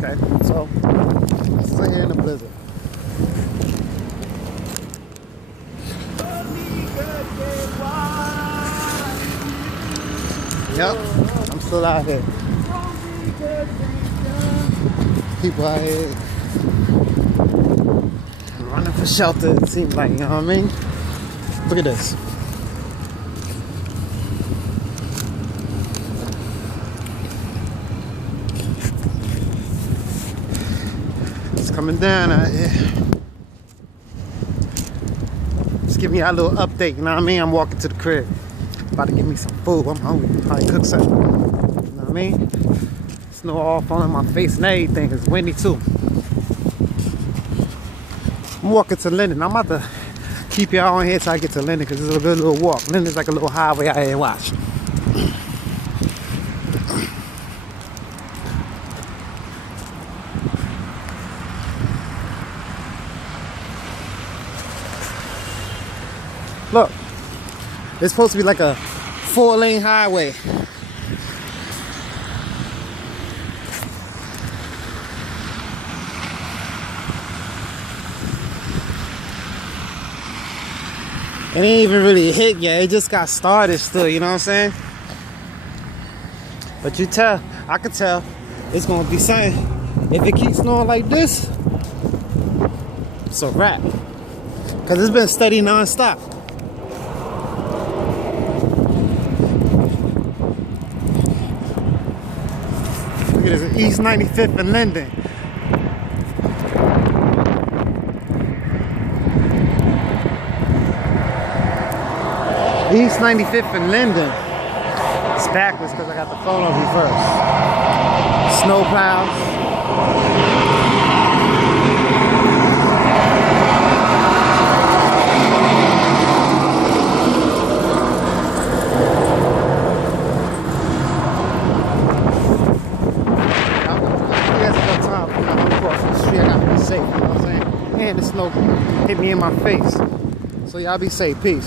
Okay, so sit here in the blizzard. Yep, I'm still out here. People out here running for shelter, it seems like, you know what I mean? Look at this. It's coming down out here. Just give me a little update, you know what I mean? I'm walking to the crib. About to get me some food. I'm hungry. Probably cook something. You know what I mean? Snow all falling in my face and everything. It's windy too. I'm walking to Linden. I'm about to keep y'all on here till I get to Linden because it's a good little walk. Linden's like a little highway out here. Watch. Look, it's supposed to be like a 4-lane highway. It ain't even really hit yet. It just got started still, you know what I'm saying? But I can tell it's gonna be something. If it keeps snowing like this, it's a wrap. Cause it's been steady non-stop. Look at this, East 95th and Linden. East 95th and Linden. It's backwards because I got the phone on reverse. Snow plows. I gotta be safe, you know what I'm saying? And the snow hit me in my face. So y'all be safe. Peace.